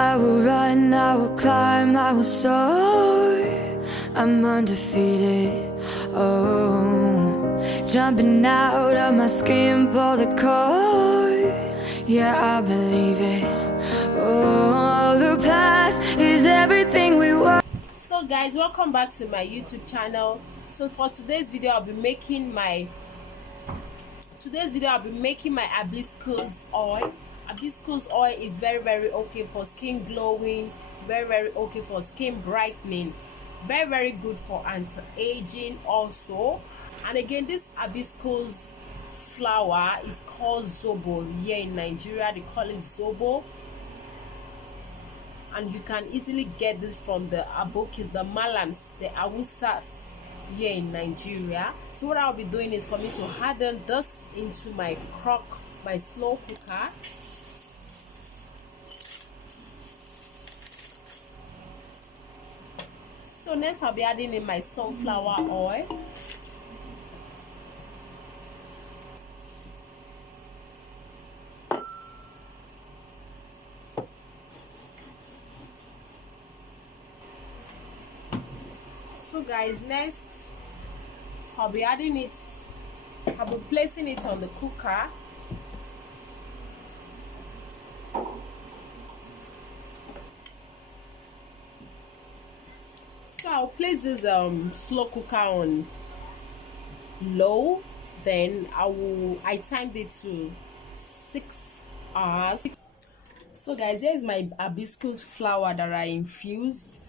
I will run, I will climb, I will soar. I'm undefeated, oh. Jumping out of my skin, pull the cord. Yeah, I believe it. Oh, the past is everything we want. So guys, welcome back to my YouTube channel. So for today's video I'll be making my hibiscus oil. Hibiscus oil is very okay for skin glowing, very okay for skin brightening, very good for anti-aging also. And again, this hibiscus flower is called zobo. Here in Nigeria they call it zobo, and you can easily get this from the abokis, the malams, the awusas here in Nigeria. So what I'll be doing is for me to harden this into my my slow cooker. So next I'll be adding in my sunflower oil. So guys, next I'll be placing it on the cooker. So I'll place this slow cooker on low, then I timed it to 6 hours. So guys, here is my hibiscus flower that I infused.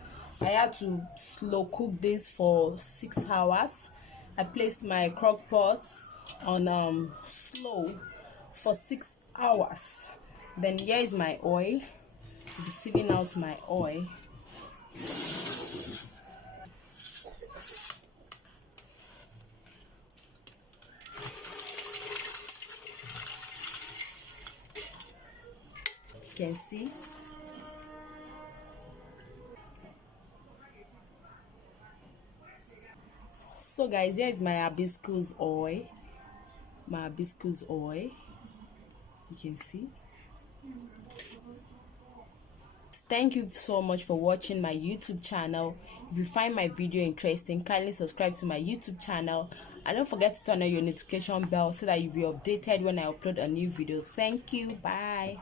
I had to slow cook this for 6 hours. I placed my crock pot on slow for 6 hours. Then here is my oil. I'll be sieving out my oil. You can see. So guys, here is my hibiscus oil. You can see. Thank you so much for watching my YouTube channel. If you find my video interesting, kindly subscribe to my YouTube channel, and don't forget to turn on your notification bell so that you'll be updated when I upload a new video. Thank you. Bye.